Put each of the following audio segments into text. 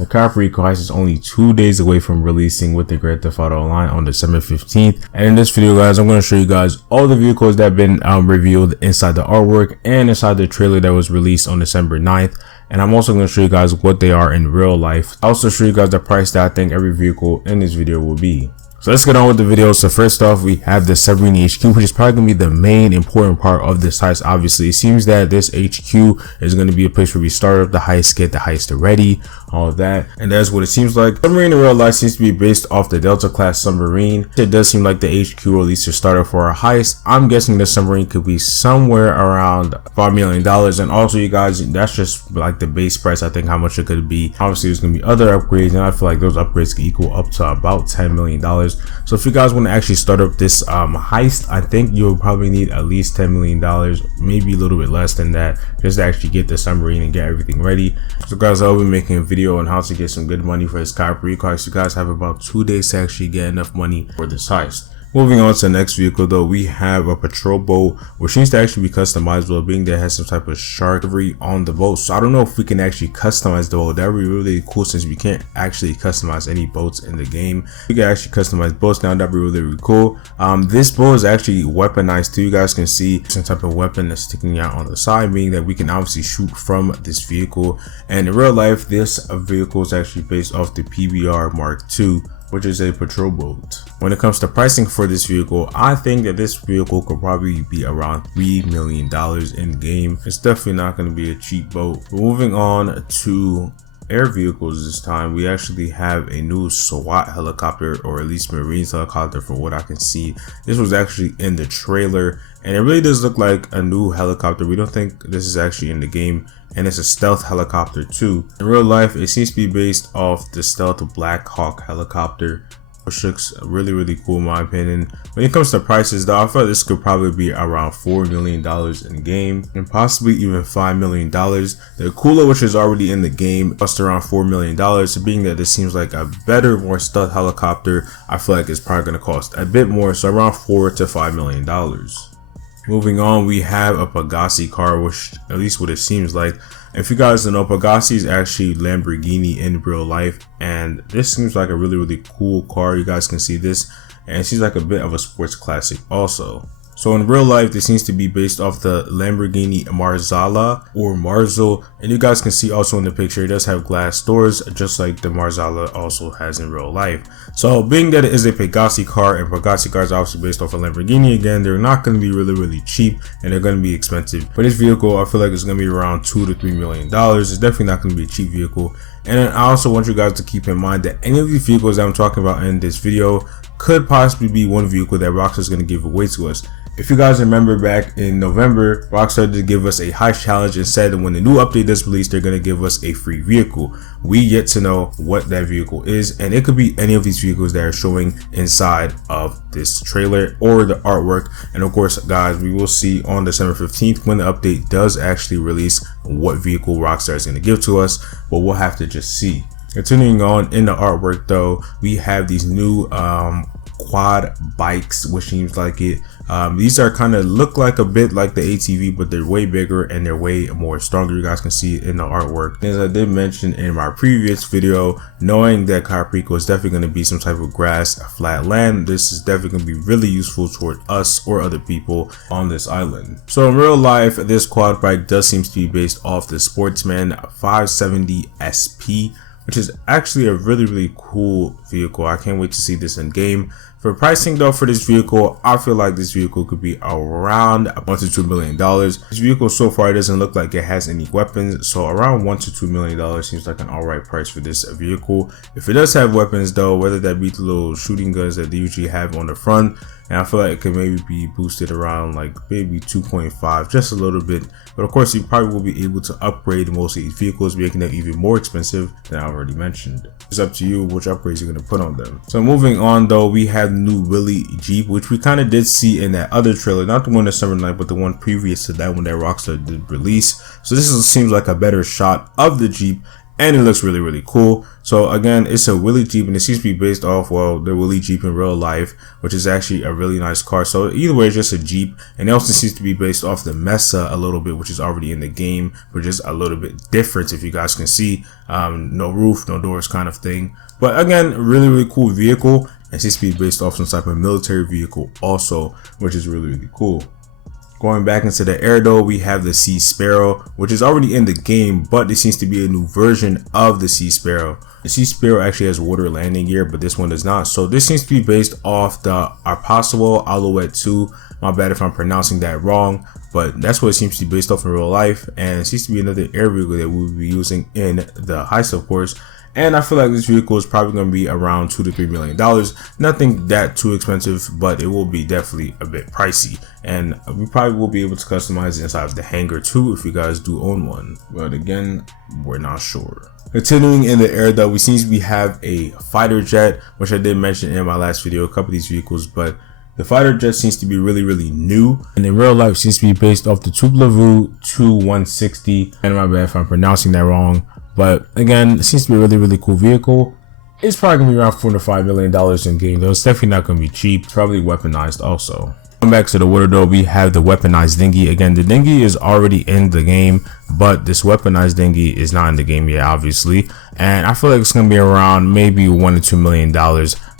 The Cayo Perico Heist is only 2 days away from releasing with the Grand Theft Auto Online on December 15th. And in this video, guys, I'm going to show you guys all the vehicles that have been revealed inside the artwork and inside the trailer that was released on December 9th. And I'm also going to show you guys what they are in real life. I'll also show you guys the price that I think every vehicle in this video will be. So let's get on with the video. So first off, we have the Submarine HQ, which is probably going to be the main important part of this heist. Obviously, it seems that this HQ is going to be a place where we start up the heist, get the heist ready, all of that. And that's what it seems like. Submarine in real life seems to be based off the Delta class submarine. It does seem like the HQ, or at least the starter for our heist. I'm guessing the submarine could be somewhere around $5 million. And also, you guys, that's just like the base price. I think how much it could be. Obviously, there's going to be other upgrades, and I feel like those upgrades could equal up to about $10 million. So if you guys want to actually start up this heist, I think you'll probably need at least $10 million, maybe a little bit less than that, just to actually get the submarine and get everything ready. So guys, I'll be making a video on how to get some good money for this Cayo Perico heist. You guys have about 2 days to actually get enough money for this heist. Moving on to the next vehicle though, we have a patrol boat, which seems to actually be customizable, being that it has some type of sharkery on the boat. So I don't know if we can actually customize the boat. That would be really cool, since we can't actually customize any boats in the game. We can actually customize boats now. That'd be really cool. This boat is actually weaponized too. You guys can see some type of weapon that's sticking out on the side, meaning that we can obviously shoot from this vehicle. And in real life, this vehicle is actually based off the PBR Mark II, which is a patrol boat. When it comes to pricing for this vehicle, I think that this vehicle could probably be around $3 million in game. It's definitely not going to be a cheap boat. Moving on to air vehicles this time, we actually have a new SWAT helicopter, or at least Marines helicopter from what I can see. This was actually in the trailer, and it really does look like a new helicopter. We don't think this is actually in the game, and it's a stealth helicopter too. In real life, it seems to be based off the stealth Black Hawk helicopter, which looks really cool in my opinion. When it comes to prices though, I feel like this could probably be around $4 million in game, and possibly even $5 million. The cooler, which is already in the game, costs around $4 million. So being that this seems like a better, more stealth helicopter, I feel like it's probably going to cost a bit more, so around $4 to $5 million. Moving on, we have a Pegassi car, which at least what it seems like. If you guys don't know, Pegassi is actually Lamborghini in real life, and this seems like a really cool car. You guys can see this, and it seems like a bit of a sports classic also. So in real life, this seems to be based off the Lamborghini Marzala or Marzo, and you guys can see also in the picture, it does have glass doors, just like the Marzala also has in real life. So being that it is a Pegassi car, and Pegassi cars are obviously based off a Lamborghini, again, they're not going to be really cheap, and they're going to be expensive. For this vehicle, I feel like it's going to be around $2 to $3 million. It's definitely not going to be a cheap vehicle. And then I also want you guys to keep in mind that any of these vehicles that I'm talking about in this video could possibly be one vehicle that Rockstar is going to give away to us. If you guys remember back in November, Rockstar did give us a heist challenge and said that when the new update is released, they're going to give us a free vehicle. We yet to know what that vehicle is, and it could be any of these vehicles that are showing inside of this trailer or the artwork. And of course, guys, we will see on December 15th when the update does actually release what vehicle Rockstar is going to give to us, but we'll have to just see. Continuing on in the artwork though, we have these new quad bikes, which seems like it. These are kind of look like a bit like the ATV, but they're way bigger and they're way more stronger. You guys can see it in the artwork. As I did mention in my previous video, knowing that Cayo Perico is definitely going to be some type of grass, flat land, this is definitely going to be really useful toward us or other people on this island. So in real life, this quad bike does seem to be based off the Sportsman 570 SP, which is actually a really cool vehicle. I can't wait to see this in game. For pricing though, for this vehicle, I feel like this vehicle could be around $1 to $2 million. This vehicle so far doesn't look like it has any weapons, so around $1 to $2 million seems like an alright price for this vehicle. If it does have weapons though, whether that be the little shooting guns that they usually have on the front, and I feel like it could maybe be boosted around like maybe 2.5, just a little bit. But of course, you probably will be able to upgrade most of these vehicles, making them even more expensive than I already mentioned. It's up to you which upgrades you're going to put on them. So moving on though, we have new Willy Jeep, which we kind of did see in that other trailer, not the one that's Summer Night, but the one previous to that one that Rockstar did release. So this seems like a better shot of the Jeep. and it looks really cool. So again, it's a Willy Jeep, and it seems to be based off, well, the Willy Jeep in real life, which is actually a really nice car. So either way, it's just a Jeep, and it also seems to be based off the Mesa a little bit, which is already in the game, but just a little bit different, if you guys can see. No roof, no doors kind of thing. But again, really cool vehicle. It seems to be based off some type of military vehicle also, which is really cool. Going back into the air though, we have the Sea Sparrow, which is already in the game, but it seems to be a new version of the Sea Sparrow. The Sea Sparrow actually has water landing gear, but this one does not. So this seems to be based off the Impossible Alouette 2. My bad if I'm pronouncing that wrong, but that's what it seems to be based off in real life. And it seems to be another air vehicle that we'll be using in the heist, of course. And I feel like this vehicle is probably going to be around $2 to $3 million. Nothing that too expensive, but it will be definitely a bit pricey. And we probably will be able to customize it inside of the hangar too if you guys do own one. But again, we're not sure. Continuing in the air though, we have a fighter jet, which I did mention in my last video, a couple of these vehicles, but the fighter jet seems to be really new, and in real life seems to be based off the Tupolev Tu-160. And my bad if I'm pronouncing that wrong. But again, it seems to be a really cool vehicle. It's probably gonna be around $4 to $5 million in game though. It's definitely not gonna be cheap. It's probably weaponized also. Going back to the water though, we have the weaponized dinghy. Again, the dinghy is already in the game, but this weaponized dinghy is not in the game yet, obviously. And I feel like it's gonna be around maybe $1 to $2 million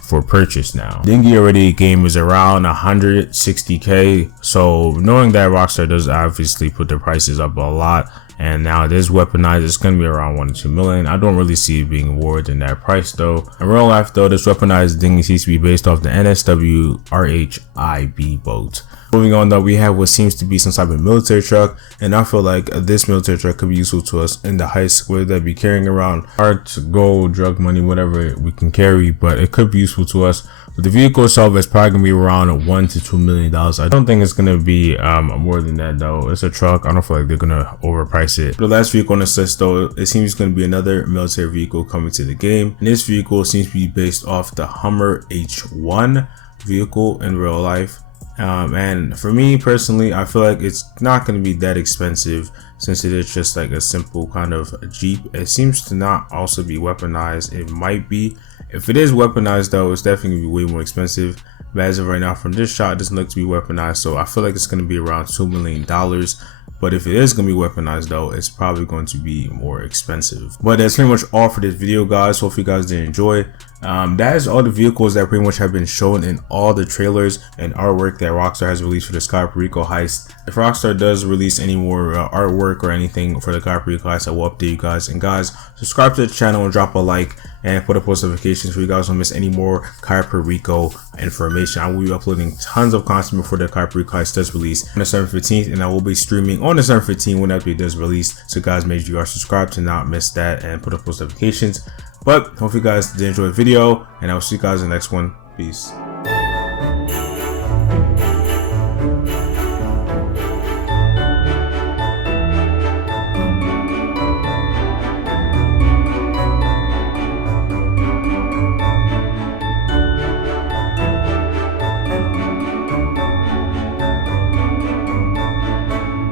for purchase now. Dinghy already game is around 160K. So knowing that Rockstar does obviously put their prices up a lot, and now it is weaponized, it's going to be around $1 to $2 million. I don't really see it being more than that price though. In real life though, this weaponized dinghy seems to be based off the NSW RHIB boat. Moving on though, we have what seems to be some type of military truck, and I feel like this military truck could be useful to us in the heist, whether that be carrying around art, gold, drug money, whatever we can carry, but it could be useful to us. But the vehicle itself is probably gonna be around $1 to $2 million. I don't think it's gonna be more than that though. It's a truck. I don't feel like they're gonna overprice it. The last vehicle on this list though, it seems gonna be another military vehicle coming to the game, and this vehicle seems to be based off the Hummer H1 vehicle in real life. And for me personally, I feel like it's not going to be that expensive since it is just like a simple kind of Jeep. It seems to not also be weaponized. It might be. If it is weaponized though, it's definitely going to be way more expensive. But as of right now, from this shot, it doesn't look to be weaponized, so I feel like it's going to be around $2 million. But if it is going to be weaponized though, it's probably going to be more expensive. But that's pretty much all for this video, guys. Hope you guys did enjoy. That is all the vehicles that pretty much have been shown in all the trailers and artwork that Rockstar has released for the Cayo Perico Heist. If Rockstar does release any more artwork or anything for the Cayo Perico Heist, I will update you guys. And guys, subscribe to the channel and drop a like and put up post notifications so you guys don't miss any more Cayo Perico information. I will be uploading tons of content before the Cayo Perico Heist does release on December 15th, and I will be streaming on December 15th when that update does release. So guys, make sure you are subscribed to not miss that and put up post notifications. But hope you guys did enjoy the video, and I will see you guys in the next one. Peace.